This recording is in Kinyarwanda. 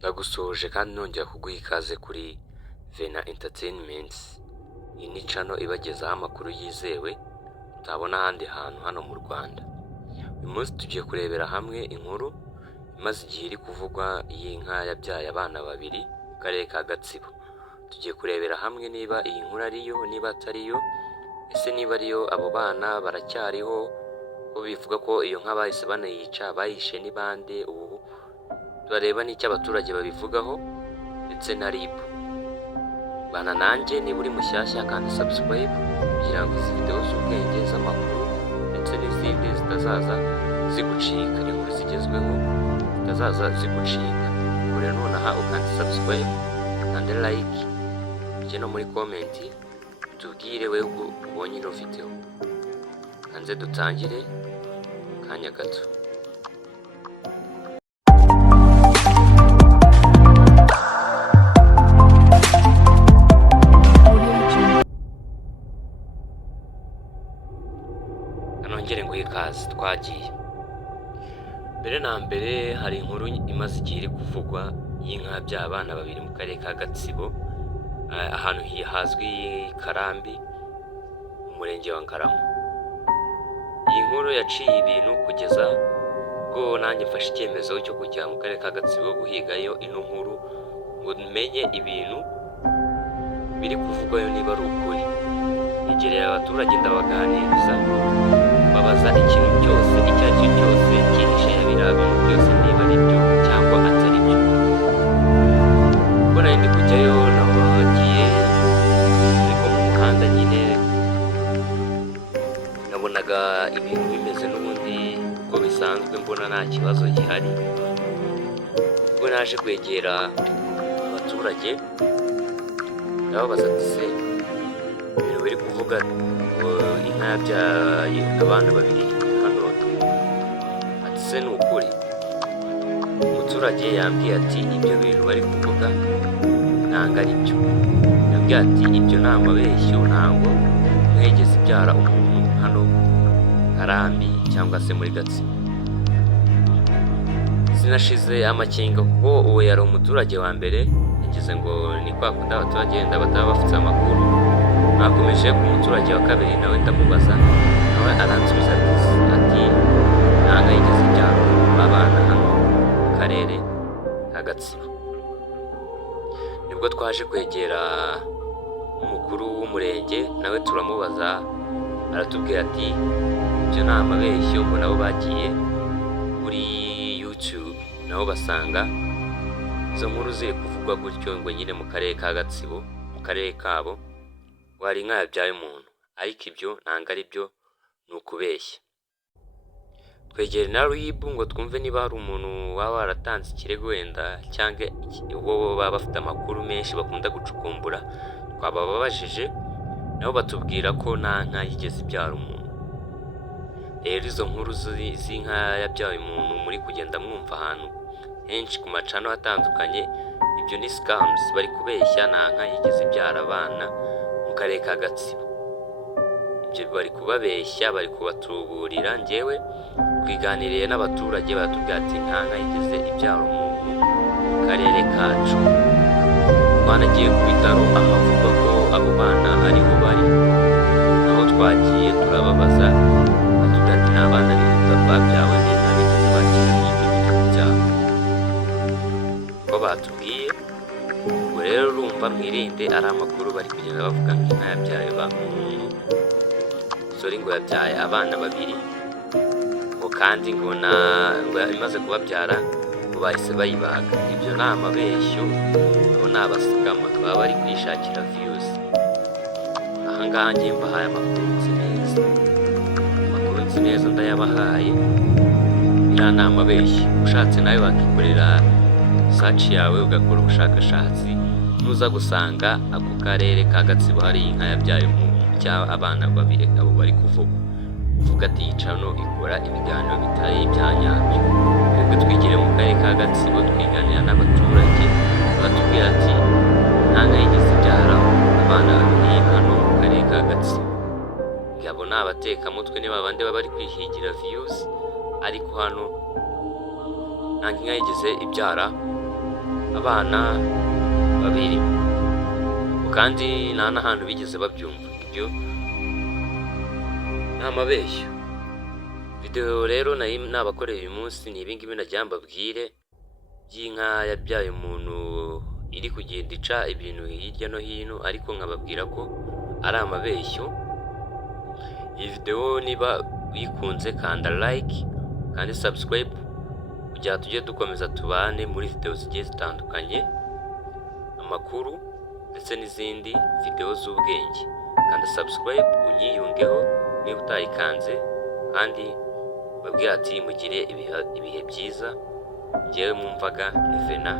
Ndagusuhuje kandi nongera kuguha ikaze kuri Vena Entertainment. Iyi ni channel ibagezaho amakuru yizewe utabona ahandi hantu hano mu Rwanda. Uyu munsi tugiye kurebera hamwe inkuru imaze igihe iri kuvugwa y'inka yabyaye abana babiri mu karere ka Gatsibo. Tugiye kurebera hamwe niba iyi nkuru ariyo, niba atariyo, ese niba ariyo abo bana baracyariho, ko bivuga ko iyo nka bahise banayica, bayishe ni bande. Ubu turareba n'icyo abaturage babivugaho ndetse na RIB. Bana nanjye niba uri mushyashya kandi subscribe kugira ngo izi video z'ubwenge z'amakuru ndetse n'izindi zitazaza zigucika, inkuru zigezweho zitazaza zigucika. Kure nonaha ukandi subscribe kandi like, ujye no muri comment tubwire wewe ubonye ino video. Hanze dutangire kanya gato. Nongere ngo ikaze twagiye. Mbere na mbere hari inkuru imaze igihe iri kuvugwa y'inka by'abana babiri mu karere ka Gatsibo, ahantu hazwi Karambi, umurenge wa Ngarama. Iyi nkuru yaciye ibintu kugeza ubwo nanjye mfashe icyemezo cyo kujya mu karere ka Gatsibo guhigayo ino nkuru ngo menye ibintu biri kuvugwayo niba ari ukuri. Negereye abaturage ndabaganiriza, babaza ikintu cyose icyo ari cyo cyose cyihishe biriya bintu byose niba ari byo cyangwa atari byo. Ubwo nari ndi kujyayo nabo bagiye ariko mu muhanda nyine nabonaga ibintu bimeze n'ubundi uko bisanzwe, mbona nta kibazo gihari. Ubwo naje kwegera abaturage ndababaza ati se ibintu biri kuvuga inka yabyaye abana babiri hano, ati se ni ukuri? Umuturage yambwiye ati ibyo bintu bari kuvuga ntabwo ari byo. Yambwiye ati ibyo ni amabeshyo, ntabwo mwegeze ibyara umuntu hano Karambi cyangwa se muri Gatsibo. Sinashize amakenga kuko uwo yari umuturage wa mbere, yagize ngo ni kwa kundi abaturage wenda bataba bafite amakuru. Nakomeje ku muturage wa kabiri nawe ndamubaza, nawe aransubiza ati ntabwo yigeze ibyara abana hano mu karere ka Gatsibo. Nibwo twaje kwegera umukuru w'umurenge, nawe turamubaza, aratubwira ati ibyo ni amabeshyo, ngo nabo bagiye kuri YouTube nabo basanga izo nkuru ziri kuvugwa gutyo, ngo nyine mu karere ka Gatsibo, mu karere kabo wari inka yabyaye umuntu, ariko ibyo ntabwo ari byo, ni ukubeshya. Twegere na RIB ngo twumve niba hari umuntu waba waratanze ikirego wenda, cyangwa bo baba bafite amakuru menshi bakunda gucukumbura. Twabababajije nabo batubwira ko nta nka yigeze ibyara umuntu. Rero izo nkuru z'inka yabyaye umuntu muri kugenda mwumva ahantu henshi ku macano atandukanye, ibyo ni scams, bari kubeshya. Nta nka yigeze ibyara abana mu karere ka Gatsibo. Ibyo bari kubabeshya, bari kubatuburira. Njyewe twiganiriye n'abaturage baratubwira ati nta nka yigeze ibyara umuntu mu karere kacu. Twanagiye ku bitaro ahavugwa ko abo bana ariho bari, aho twagiye turababaza, batubwira ati nta bana babyawe n'inka bigeze bakira n'ibyo bitaro byabo. Ko batubwiye ubwo rero urumva mwirinde, ari amakuru bari kugenda bavuga ngo inka yabyaye umuntu, sori ngo yabyaye abana babiri, ngo kandi ngo imaze kubabyara ngo bahise bayibaga. Ibyo ni amabeshyo, abo ni abasigama baba bari kwishakira views. Ahangaha njye mbahaye amakuru nzi neza, amakuru nzi neza ndayabahaye, biriya ni amabeshyo. Ushatse nawe wakikorera search yawe ugakora ubushakashatsi, nuza gusanga ako karere ka Gatsibo hari inka yabyaye umuntu cyangwa abana babiri abo bari kuvuga. Uvuga ati yicano ikora ibiganiro bitari ibyanyabyo. Twebwe twigire mu karere ka Gatsibo twiganira n'abaturage, batubwira ati nta nka yigeze ibyara abana babiri hano mu karere ka Gatsibo. Abo ni abatekamutwe, niba abandi baba bari kwihigira views, ariko hano nta nka yigeze ibyara abana babiri, kandi nta n'ahantu bigeze babyumva. Ibyo ni amabeshyo. Video rero nabakoreye uyu munsi ni ibingibi nagira mbabwire by'inka yabyaye umuntu iri kugenda ica ibintu hirya no hino, ariko nkababwira ko ari amabeshyo. Iyi video niba uyikunze kanda like kandi subscribe kugira tujye dukomeza tubane muri video zigiye zitandukanye, amakuru ndetse n'izindi video z'ubwenge. Kanda subscribe unyiyungeho niba utayikanze, kandi babwira ati mugire ibihe byiza. Njyewe mwumvaga ni Vena.